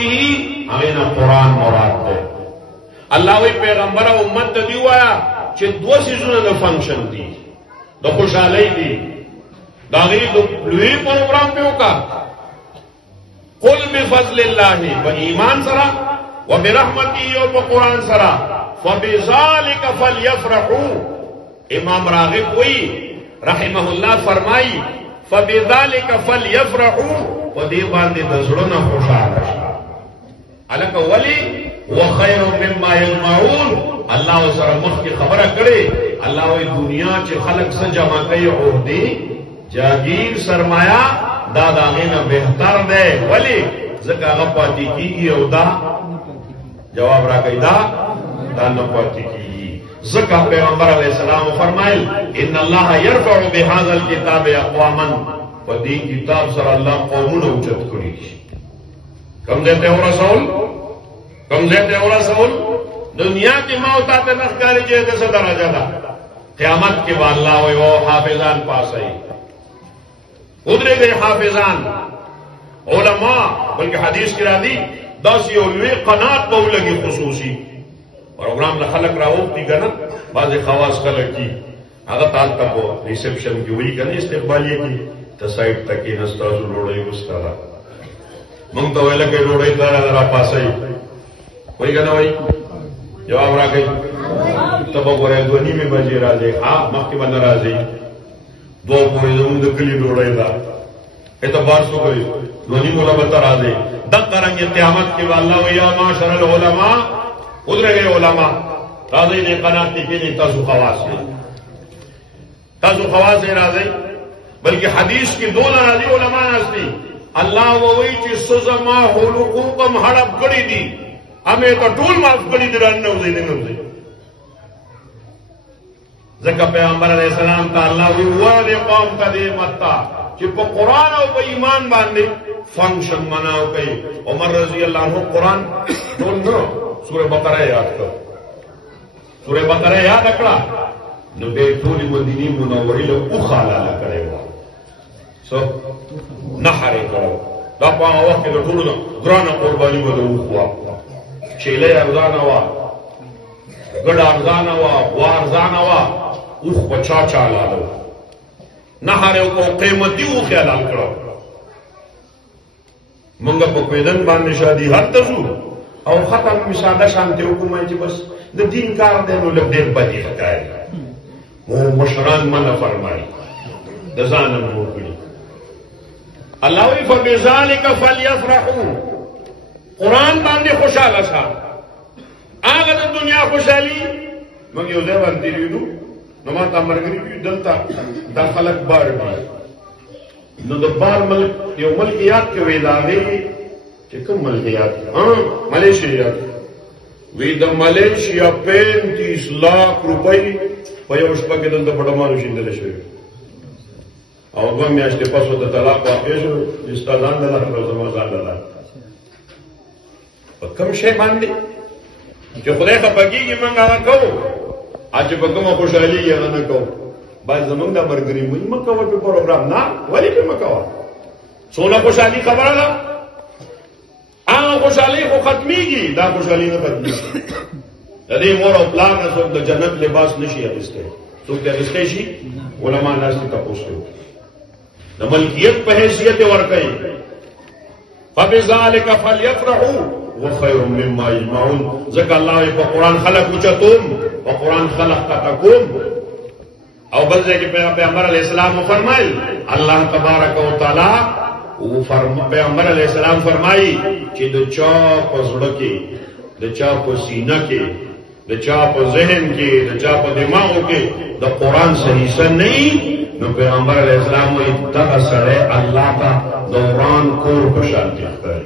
रहमतिही हमें कुरान मुराद है। अल्लाह वही पैगंबर उम्मत दी हुआ कि दो चीजों ने फंक्शन दी, दो खुशहाली दी, दागी दो लुई प्रोग्राम पे होगा। कुल बिफज़लिल्लाहि व ईमान सरा व बिरहमतिही व कुरान सरा फबिज़ालिका फलयफ़रहू। इमाम राग़िब कोई रहमहुल्लाह फरमाई फबिज़ालिका फलयफ़रहू, पदे बांधे दसड़ो न खुशहाल अलग वली व खैर मिम्मा यजमाऊन। अल्लाह सर मुख की खबर करे, अल्लाह दुनिया च खलक से जमा कई ओहदे जागीर सरमाया दादागे न बेहतर दे वली जका गपाती की उदा जवाब रा गई दा न पाती की जका पैगंबर अलैहिस्सलाम फरमाइल इन अल्लाह यरफउ बिहाज़ल किताब अक़वामन, पदी किताब सर अल्लाह कौमुन उच्चत करी। कम देते हो रसूल, कम देते हो रसूल। दुनिया की मौत आते नखकारी जे दे सदरा जादा क़यामत के बाद अल्लाह वो हाफिजान पास आई उधरे गए हाफिजान उलमा, बल्कि हदीस की रादी 10 योलवे कनात बहु लगी खुसूसी प्रोग्राम न खलक रावती का ना बाज़ खवास खलक की अगर ताल तक वो रिसेप्शन की हुई का इस्तेक़बालिए की तो साइड तक की नस्ताज़ु लोड़े गुस्तारा मंग तो वेला के लोड़े तारा जरा पास आई वही का ना वही जवाब रा गई तब बोले ध्वनि में बजे राजे हाँ मक्की बंद राजे दो पूरे उंदकली लोड़े था ये तो बात सो गई ध्वनि मोला बता राजे दक करेंगे क़यामत के वाला वया माशरल उलमा उधर गए उलमा राजे ने कनात की नहीं ताजु खवास है राजे, बल्कि हदीस की दो नाराजी उलमा नस्ती अल्लाह वही चीज सुजमा हुलुकुकम हड़प कड़ी दी हमें तो टूल माफ कड़ी दी रन नौजे नौजे जका पैगंबर अलैहिस्सलाम का अल्लाह हुआ दे कौम का दे मत्ता कि कुरान और ईमान बांधे फंक्शन मनाओ कई। उमर रजी अल्लाह अन्हु कुरान टोल नो सूरह बकरा याद कर, सूरह बकरा याद अकड़ा न बेटूली मदीनी मुनव्वरी लो उखाला ला करेगा सो नहरे करो दापा वक्त के टोल नो ग्राना कुर्बानी में दो हुआ चेले अरजाना वा गड़ा अरजाना वा वारजाना वा उख बचा चाला लो नहारे को कीमती उख हलाल करो मंगा पकवेदन बांधे शादी हर तजू और खत्म मिसादा शांति हुकुमाई बस द दीन कार देनो लग देर बदी हकाए वो मशरान मन फरमाई दजानम होगी अल्लाह फबिज़ालिका फलयफ़रहू। कुरान बांधे खुशहाल सा आगे तो दुनिया खुशहाली मंगे उदय बनती रही नमाता मरगरी भी दलता दाखलक बार भी न दबार मल यो मलकियात के वेदावे कि कम मलकियात हाँ मलेशिया वेद मलेशिया 35 लाख रुपए पयोष्पा के दल तो बड़ा मानुष इंदले शे और गम में आस्ते पास होता तलाक वाकेश जिसका दान दला तो समाधान दला और कम शे बांधे जो खुदा का बगी की मंगा कहो आज बगमा खुशहाली ये ना कहो बाज जमंगा बरगरी मुझ मकावा पे प्रोग्राम ना वाली पे मकावा सोना खुशहाली खबर ना आ खुशहाली को खत्मी की दा खुशहाली ना खत्मी यदि मोर प्लान ना सब जन्नत लिबास नशी है इसके तो क्या इसके शी उलमा नास्ती का पूछते हो मलकियत पे हैसियत और कहीं फबिज़ालिका फलयफ़रहू व खैरुम मिम्मा यजमाऊन। ज़का अल्लाह को कुरान खलक़ुकुम व कुरान खलक़तकुम और बल्कि के पैगंबर अलैहिस्सलाम फरमाए अल्लाह तबारक व तआला वो पैगंबर अलैहिस्सलाम फरमाई कि दो चाप जुड़के दो चाप सीना के दो चाप ज़हन के दो चाप दिमाग के द कुरान सही से नहीं न पैगंबर अलैहिस्सलाम वो इतना असर है अल्लाह का दौरान कोर को शांति है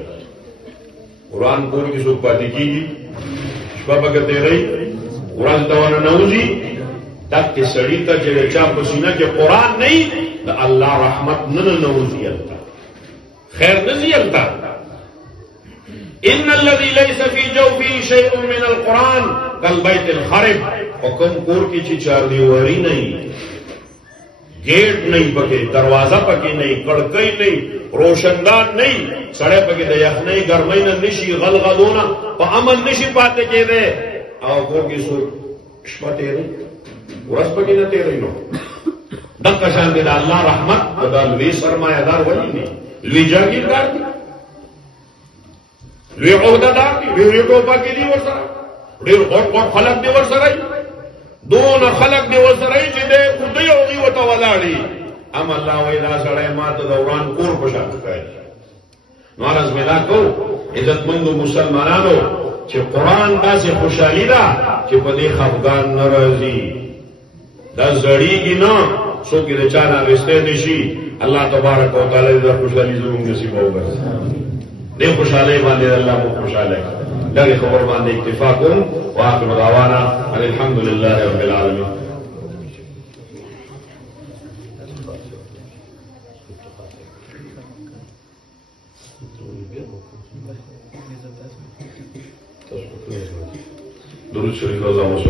कुरान कोर की सुपाती की बाबा कहते रही कुरान दवाना नौजी तक के सड़ी तक जगह चाप पसीना के कुरान नहीं तो अल्लाह रहमत न नौजी अलता खैर नजी अलता इन्नल्लज़ी लैसा फी जौफी शैउन मिनल कुरान कल बैतिल खरिब और कम कोर की चार दीवारी नहीं गेट नहीं पके दरवाजा पके नहीं कड़कई नहीं روشندان نہیں سڑے پکې د یخنۍ ګرمۍ نه نشي غلغلونه په امن نشي پاتې کېده او کور کې سو شپه تیرې ورځ پکې نه تیرې نو دغه شان د الله رحمت او د لوی سرمایه‌دار ولی نه لوی جاگیردار دي لوی عہدهدار دي لوی ټوپا کې دي ورسره ډېر غوړ خلک دي ورسره دون خلق دی وسره چې دې خدای او غي وته ولاړی ام الله وای دا سړی ماته دوران کور په شان کوي نو راز ملا کو عزت مند مسلمانانو چې قران داسې خوشالي ده چې په دې خفقان ناراضي دا زړیږي نه څوک دې چا نه رسته نشي الله تبارک وتعالى دې خوشالي زموږ نصیب وګرځي دې خوشاله باندې الله مو خوشاله دغه خبر باندې اکتفا کوم واخر دعوانا الحمد لله رب العالمين درود شریف الله